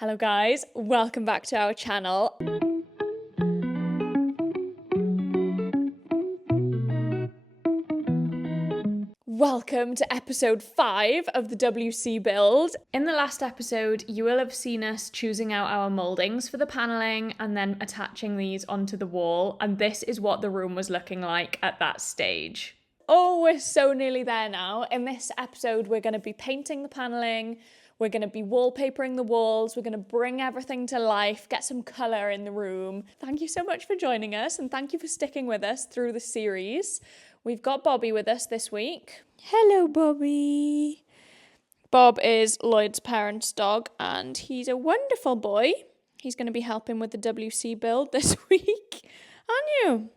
Hello guys, welcome back to our channel. Welcome to episode 5 of the WC build. In the last episode, you will have seen us choosing out our mouldings for the panelling and then attaching these onto the wall, and this is what the room was looking like at that stage. Oh, we're so nearly there now. In this episode, we're going to be painting the panelling, we're going to be wallpapering the walls, we're going to bring everything to life, get some colour in the room. Thank you so much for joining us and thank you for sticking with us through the series. We've got Bobby with us this week. Hello, Bobby. Bob is Lloyd's parents' dog and he's a wonderful boy. He's going to be helping with the WC build this week. Aren't you?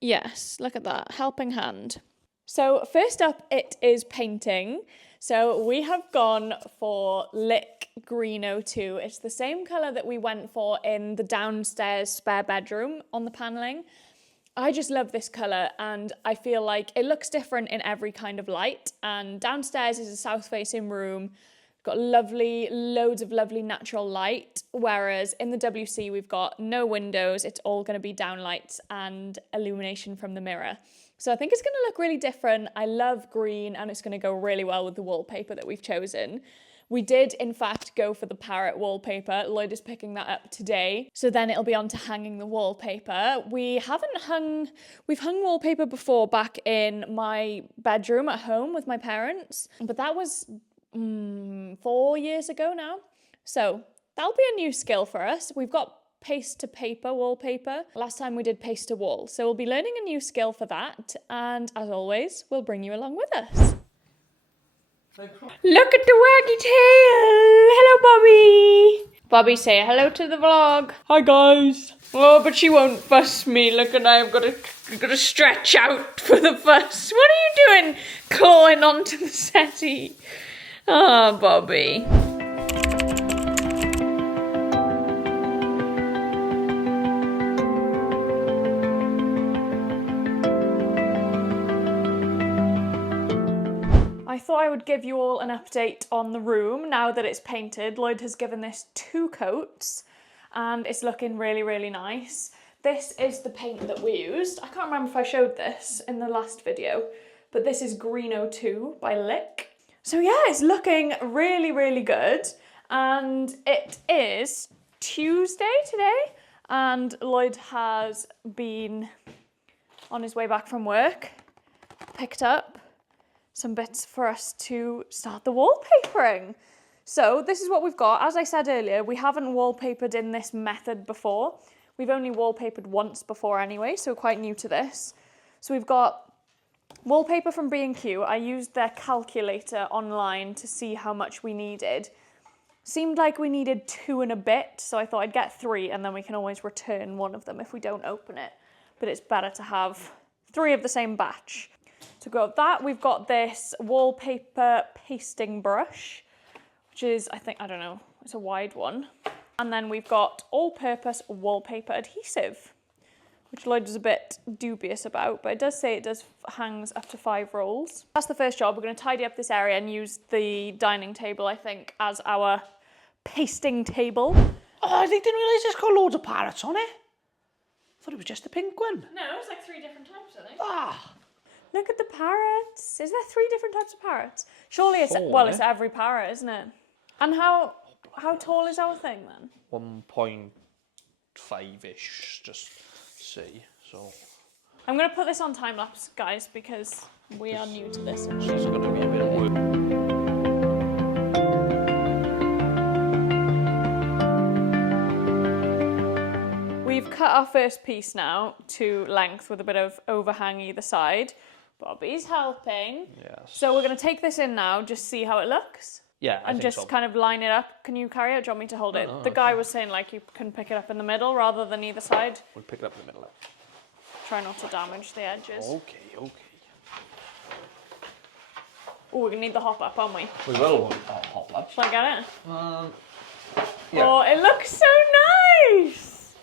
Yes, look at that, helping hand. So first up, it is painting. So we have gone for Lick Green 02. It's the same colour that we went for in the downstairs spare bedroom on the panelling. I just love this colour and I feel like it looks different in every kind of light. And downstairs is a south-facing room, got loads of lovely natural light, whereas in the WC we've got no windows, it's all going to be downlights and illumination from the mirror. So I think it's going to look really different. I love green and it's going to go really well with the wallpaper that we've chosen. We did, in fact, go for the parrot wallpaper. Lloyd is picking that up today. So then it'll be on to hanging the wallpaper. We've hung wallpaper before back in my bedroom at home with my parents, but that was 4 years ago now. So that'll be a new skill for us. We've got paste to paper wallpaper. Last time we did paste to wall. So we'll be learning a new skill for that. And as always, we'll bring you along with us. Look at the waggy tail! Hello, Bobby! Bobby, say hello to the vlog. Hi, guys. Oh, but she won't fuss me. Look, and I've got to stretch out for the fuss. What are you doing? Clawing onto the settee. Ah, Bobby. I thought I would give you all an update on the room now that it's painted. Lloyd has given this 2 coats and it's looking really, really nice. This is the paint that we used. I can't remember if I showed this in the last video, but this is Green 02 by Lick. So yeah, it's looking really, really good. And it is Tuesday today and Lloyd has been on his way back from work, picked up some bits for us to start the wallpapering. So this is what we've got. As I said earlier, we haven't wallpapered in this method before. We've only wallpapered once before anyway, so quite new to this. So we've got wallpaper from B&Q. I used their calculator online to see how much we needed. Seemed like we needed 2 and a bit, so I thought I'd get 3 and then we can always return one of them if we don't open it. But it's better to have 3 of the same batch. To go with that, we've got this wallpaper pasting brush, which is, I don't know, it's a wide one. And then we've got all-purpose wallpaper adhesive, which Lloyd was a bit dubious about, but it does say it hangs up to 5 rolls. That's the first job. We're going to tidy up this area and use the dining table, I think, as our pasting table. Oh, they didn't realise it's got loads of parrots on it. I thought it was just the pink one. No, it's like 3 different types, I think. Ah. Look at the parrots. Is there 3 different types of parrots? Surely it's, 4, well, it's every parrot, isn't it? And how tall is our thing then? 1.5-ish, just see, so. I'm going to put this on time-lapse, guys, because we are new to this. It's going to be a bit of work. We've cut our first piece now to length with a bit of overhang either side. Bobby's helping. Yes. So we're going to take this in now, just see how it looks. Yeah, I and think just so. kind of line it up. Can you carry it? Do you want me to hold it? No, the guy was saying like you can pick it up in the middle rather than either side. We'll pick it up in the middle. Try not to damage the edges. Okay. Oh, we're going to need the hop up, aren't we? We will hop up. Shall I get it? Yeah. Oh, it looks so nice!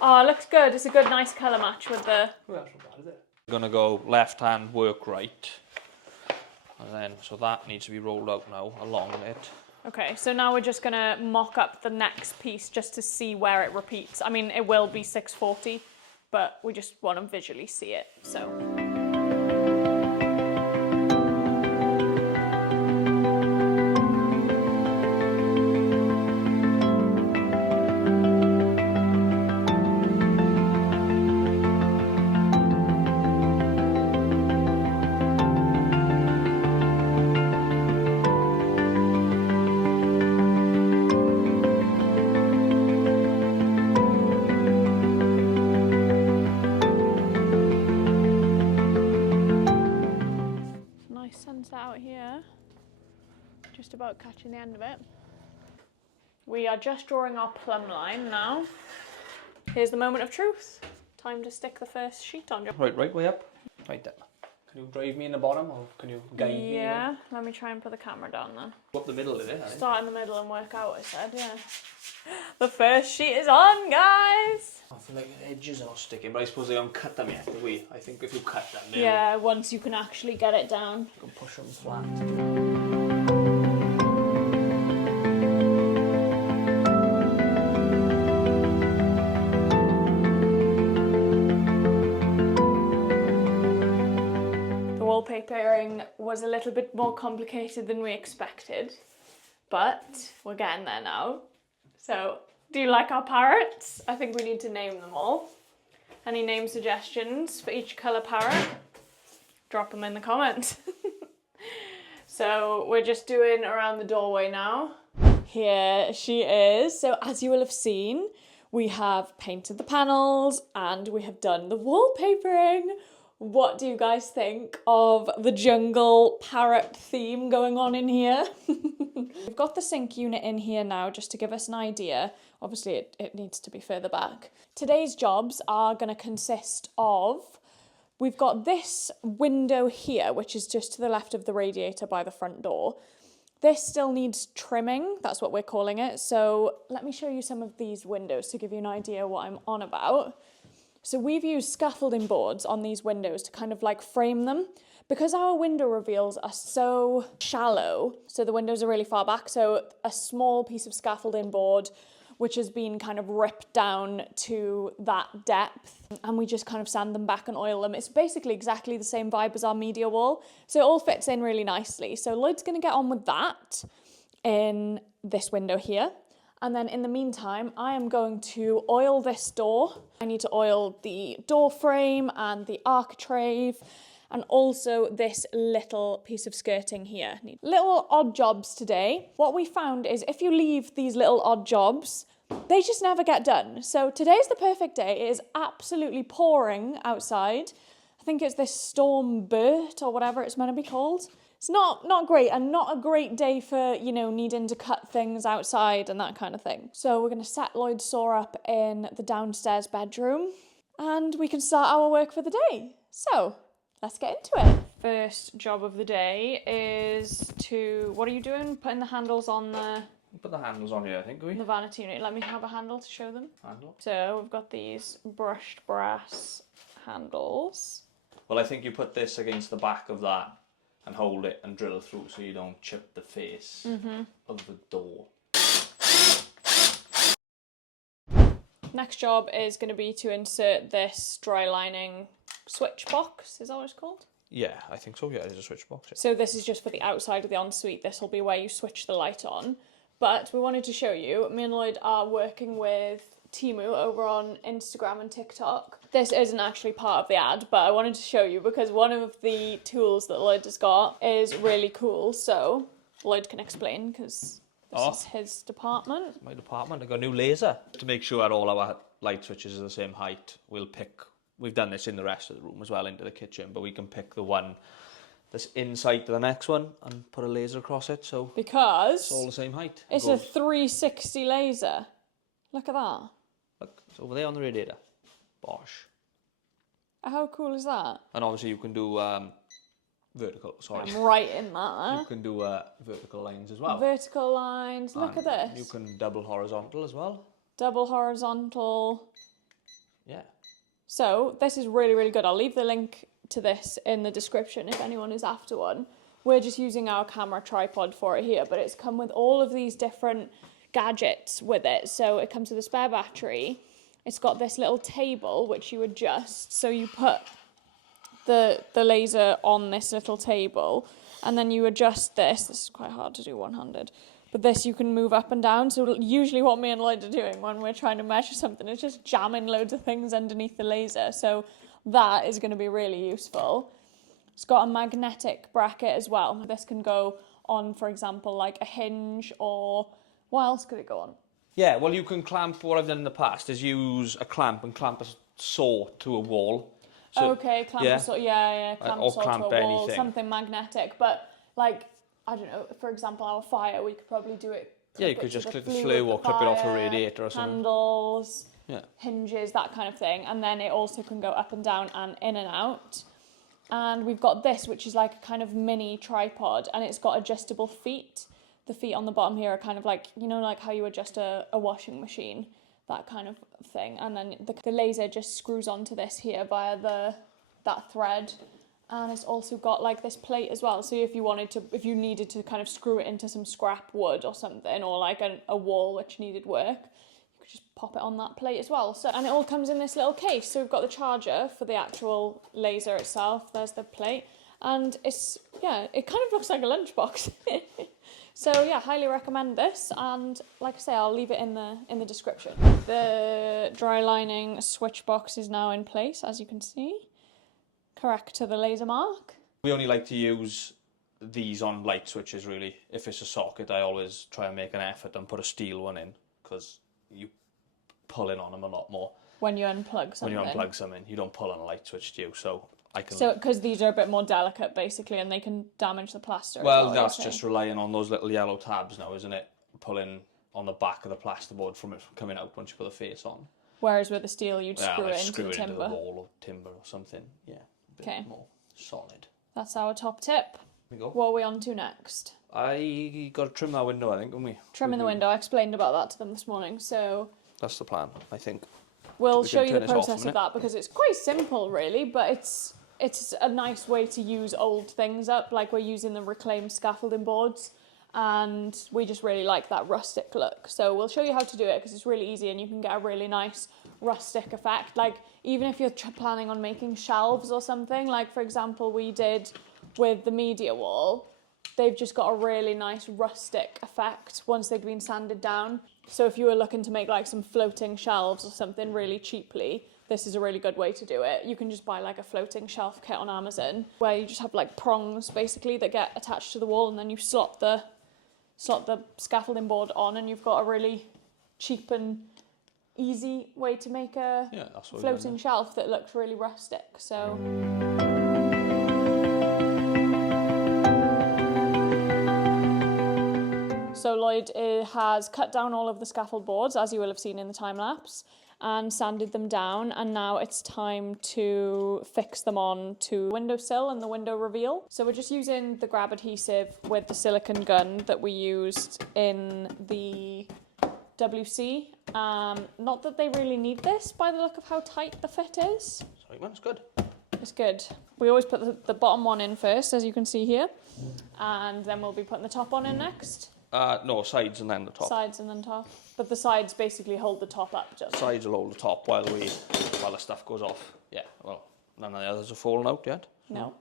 Oh, it looks good. It's a good, nice colour match with the... Well, that's not bad, is it? We're going to go left hand, work right. And then, so that needs to be rolled out now along it. Okay, so now we're just gonna mock up the next piece just to see where it repeats. I mean, it will be 640, but we just want to visually see it, so. Out here, just about catching the end of it. We are just drawing our plumb line now. Here's the moment of truth. Time to stick the first sheet on. Right way up. Right there. Can you drive me in the bottom, or can you guide me? Yeah, let me try and put the camera down then. Go up the middle of it, Start in the middle and work out, I said, yeah. The first sheet is on, guys! I feel like the edges are not sticking, but I suppose they don't cut them yet, do we? I think if you cut them, yeah, once you can actually get it down. You can push them flat. The wallpapering was a little bit more complicated than we expected, but we're getting there now. So, do you like our parrots? I think we need to name them all. Any name suggestions for each colour parrot? Drop them in the comments. So we're just doing around the doorway now. Here she is. So as you will have seen, we have painted the panels and we have done the wallpapering. What do you guys think of the jungle parrot theme going on in here? We've got the sink unit in here now just to give us an idea. Obviously it needs to be further back. Today's jobs are going to consist of, we've got this window here, which is just to the left of the radiator by the front door. This still needs trimming, that's what we're calling it. So let me show you some of these windows to give you an idea what I'm on about. So we've used scaffolding boards on these windows to kind of like frame them. Because our window reveals are so shallow, so the windows are really far back, so a small piece of scaffolding board which has been kind of ripped down to that depth, and we just kind of sand them back and oil them. It's basically exactly the same vibe as our media wall, so it all fits in really nicely. So Lloyd's going to get on with that in this window here. And then in the meantime, I am going to oil this door. I need to oil the door frame and the architrave and also this little piece of skirting here. Little odd jobs today. What we found is if you leave these little odd jobs, they just never get done. So today's the perfect day. It is absolutely pouring outside. I think it's this storm Bert or whatever it's meant to be called. It's not great, and not a great day for, you know, needing to cut things outside and that kind of thing. So we're going to set Lloyd's saw up in the downstairs bedroom and we can start our work for the day. So let's get into it. First job of the day is to, what are you doing? Putting the handles on the... Put the handles on here, I think, we? The vanity unit. Let me have a handle to show them. Handle? So we've got these brushed brass handles. Well, I think you put this against the back of that and hold it and drill through so you don't chip the face of the door. Next job is going to be to insert this dry lining switch box. Is that what it's called? Yeah, I think so. Yeah, it is a switch box. Yeah. So this is just for the outside of the ensuite. This will be where you switch the light on. But we wanted to show you, me and Lloyd are working with Timu over on Instagram and TikTok. This isn't actually part of the ad, but I wanted to show you because one of the tools that Lloyd has got is really cool. So Lloyd can explain because this is his department. My department. I got a new laser. To make sure that all our light switches are the same height, we've done this in the rest of the room as well, into the kitchen, but we can pick the one that's inside to the next one and put a laser across it, so because it's all the same height. It's a 360 laser. Look at that. Look, it's over there on the radiator. Bosh. How cool is that? And obviously you can do vertical, sorry. I'm right in that. You can do vertical lines as well. Vertical lines. Look at this. You can double horizontal as well. Double horizontal. Yeah. So this is really, really good. I'll leave the link to this in the description if anyone is after one. we're just using our camera tripod for it here, but it's come with all of these different gadgets with it. So it comes with a spare battery. It's got this little table which you adjust. So you put the laser on this little table, and then you adjust this. This is quite hard to do one-handed. But this you can move up and down. So usually what me and Lloyd are doing when we're trying to measure something is just jamming loads of things underneath the laser. So that is going to be really useful. It's got a magnetic bracket as well. This can go on, for example, like a hinge, or what else could it go on? Yeah, well, you can clamp, what I've done in the past is use a clamp and clamp a saw to a wall. So, okay, clamp a saw, clamp a saw to a wall, anything. Something magnetic. But like, I don't know, for example, our fire, we could probably do it. Yeah, you could just clip the flue or clip it off a radiator or something. Handles, hinges, that kind of thing. And then it also can go up and down and in and out. And we've got this, which is like a kind of mini tripod, and it's got adjustable feet. The feet on the bottom here are kind of like, you know, like how you adjust a washing machine, that kind of thing. And then the laser just screws onto this here via that thread. And it's also got like this plate as well. So if you needed to kind of screw it into some scrap wood or something, or like a wall which needed work, you could just pop it on that plate as well. So, and it all comes in this little case. So we've got the charger for the actual laser itself. There's the plate. And it kind of looks like a lunchbox. So yeah, highly recommend this. And like I say, I'll leave it in the description. The dry lining switch box is now in place, as you can see. Correct to the laser mark. We only like to use these on light switches, really. If it's a socket, I always try and make an effort and put a steel one in, because you pull in on them a lot more. When you unplug something. When you unplug something, you don't pull on a light switch, do you? So I can. So because these are a bit more delicate, basically, and they can damage the plaster. Well, that's just relying on those little yellow tabs now, isn't it? Pulling on the back of the plasterboard from it coming out once you put the face on. Whereas with the steel, you'd screw it into the timber. Into the wall or timber or something. Yeah. Okay. More solid. That's our top tip. There we go. What are we on to next? I got to trim that window, I think, haven't we? Trimming the window. I explained about that to them this morning, so... That's the plan, I think. We'll show you the process of that, because it's quite simple, really, but it's a nice way to use old things up, like we're using the reclaimed scaffolding boards, and we just really like that rustic look. So we'll show you how to do it, because it's really easy, and you can get a really nice rustic effect. Like, even if you're planning on making shelves or something, like for example we did with the media wall, they've just got a really nice rustic effect once they've been sanded down. So if you were looking to make like some floating shelves or something really cheaply, this is a really good way to do it. You can just buy like a floating shelf kit on Amazon, where you just have like prongs basically that get attached to the wall, and then you slot the scaffolding board on, and you've got a really cheap and easy way to make a floating shelf that looks really rustic. So Lloyd has cut down all of the scaffold boards, as you will have seen in the time lapse, and sanded them down, and now it's time to fix them on to the windowsill and the window reveal. So we're just using the grab adhesive with the silicone gun that we used in the WC. Not that they really need this by the look of how tight the fit is. Sorry, man, it's good. It's good. We always put the bottom one in first, as you can see here, and then we'll be putting the top one in next. No, sides and then the top. Sides and then top. But the sides basically hold the top up. Just sides will hold the top while the stuff goes off. Yeah, well, none of the others have fallen out yet. No.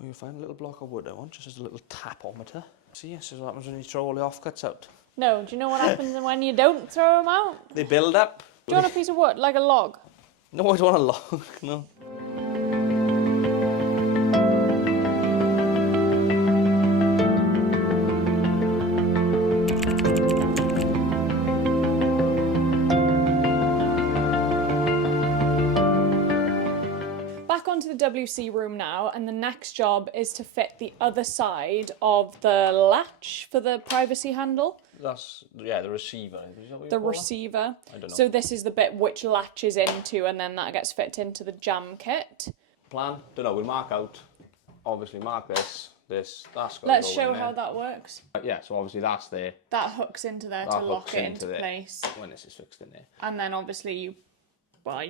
Well, you find a little block of wood I want, just as a little tapometer. See, this is what happens when you throw all the offcuts out. No, do you know what happens when you don't throw them out? They build up. Do you want a piece of wood, like a log? No, I don't want a log, no. Onto the WC room now, and the next job is to fit the other side of the latch for the privacy handle. That's, the receiver. Is that what the receiver. I don't know. So this is the bit which latches into, and then that gets fit into the jam kit. Plan? Don't know, we'll mark out, obviously mark this, that's got Let's show how that works. Yeah, so obviously that's there. That hooks into there to lock it into place. When this is fixed in there. And then obviously you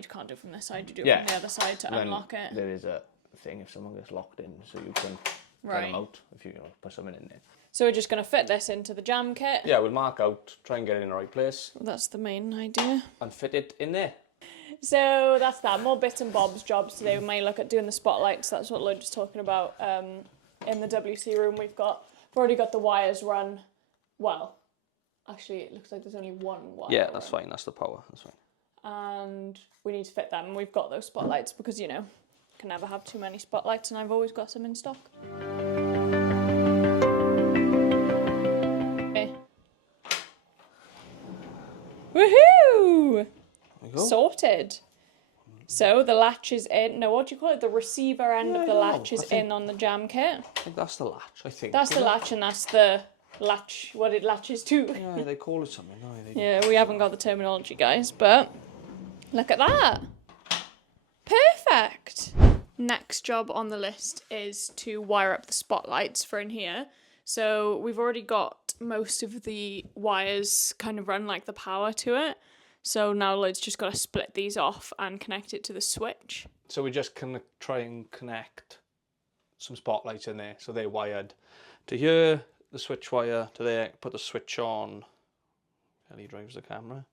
can't do it from this side, you do it from the other side to unlock it. There is a thing if someone gets locked in, so you can get them out if you put something in there. So we're just going to fit this into the jam kit? Yeah, we'll mark out, try and get it in the right place. That's the main idea. And fit it in there. So that's that. More bits and bobs jobs today. We may look at doing the spotlights. That's what Lloyd was talking about. In the WC room we've already got the wires run. Well, actually it looks like there's only one wire. Yeah, that's fine. That's the power. That's fine. And we need to fit them. We've got those spotlights because, you know, can never have too many spotlights, and I've always got some in stock. Okay. Woohoo! Sorted. So the latch is in. No, what do you call it? The receiver end of the latch is in on the jam kit. I think that's the latch. I think that's the latch, and that's the latch. What it latches to. Yeah, they call it something. No, yeah, we haven't got the terminology, guys, but look at that. Perfect. Next job on the list is to wire up the spotlights for in here. So we've already got most of the wires kind of run like the power to it. So now Lloyd's just got to split these off and connect it to the switch. So we just can try and connect some spotlights in there. So they're wired to here, the switch wire to there, put the switch on. Ellie drives the camera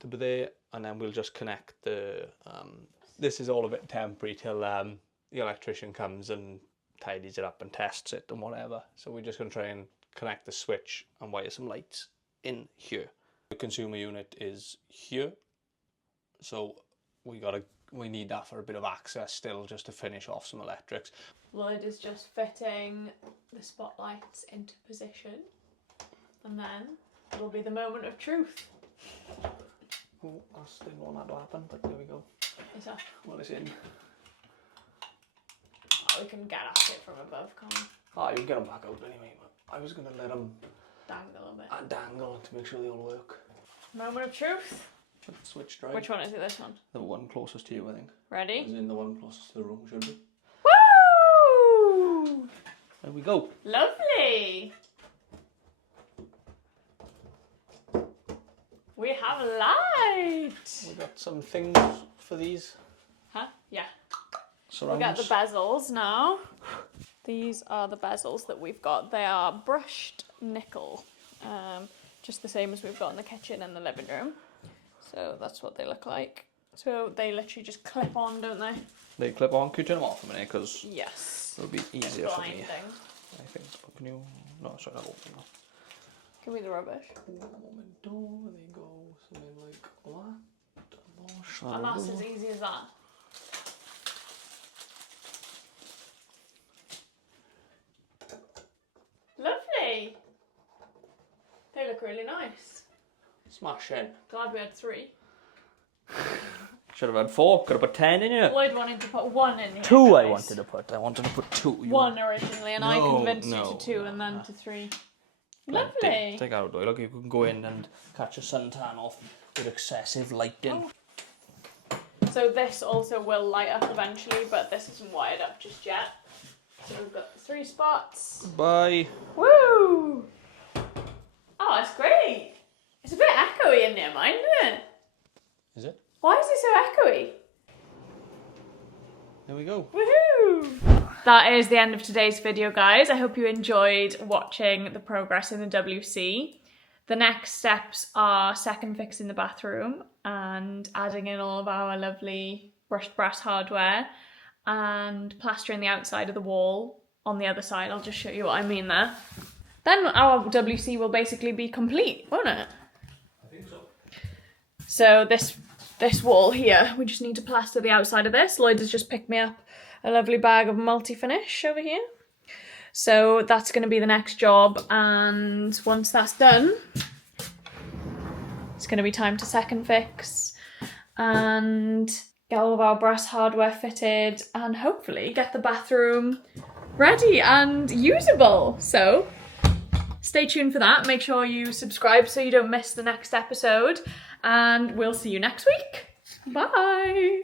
to there, and then we'll just connect the... this is all a bit temporary till the electrician comes and tidies it up and tests it and whatever. So we're just going to try and connect the switch and wire some lights in here. The consumer unit is here, so we need that for a bit of access still, just to finish off some electrics. Lloyd is just fitting the spotlights into position, and then it'll be the moment of truth. Oh, I didn't want that to happen, but there we go. Is that? Well, it's in. Oh, we can get at it from above, can't we? Oh, you can get them back out anyway, but I was going to let them dangle a bit. Dangle to make sure they all work. Moment of truth. Switch drive. Which one is it, this one? The one closest to you, I think. Ready? As in the one closest to the room, should be. Woo! There we go. Lovely. We have a light. We got some things for these. Huh? Yeah. Surrounds. We got the bezels now. These are the bezels that we've got. They are brushed nickel. Just the same as we've got in the kitchen and the living room. So that's what they look like. So they literally just clip on, don't they? They clip on. Can you turn them off a minute? Because yes, it'll be easier for me. I think. Can you? No, sorry, I'll open them. Give me the rubbish. There they go. Something like that. And that's as easy as that. Lovely. They look really nice. Smash in. Glad we had 3. Should have had 4. Could have put 10 in here. Lloyd wanted to put 1 in here. 2 guys. I wanted to put 2. 1 originally, and I convinced you to 2 and then to 3. Lovely. Take out, look, you can go in and catch a suntan off with excessive lighting. Oh. So this also will light up eventually, but this isn't wired up just yet. So we've got the 3 spots. Bye. Woo! Oh, it's great. It's a bit echoey in there, mine, isn't it? Is it? Why is it so echoey? There we go. Woohoo! That is the end of today's video, guys. I hope you enjoyed watching the progress in the WC. The next steps are second fixing the bathroom and adding in all of our lovely brushed brass hardware and plastering the outside of the wall on the other side. I'll just show you what I mean there. Then our WC will basically be complete, won't it? I think so. So this wall here, we just need to plaster the outside of this. Lloyd has just picked me up a lovely bag of multi-finish over here. So that's going to be the next job, and once that's done, it's going to be time to second fix and get all of our brass hardware fitted and hopefully get the bathroom ready and usable. So stay tuned for that. Make sure you subscribe so you don't miss the next episode, and we'll see you next week. Bye.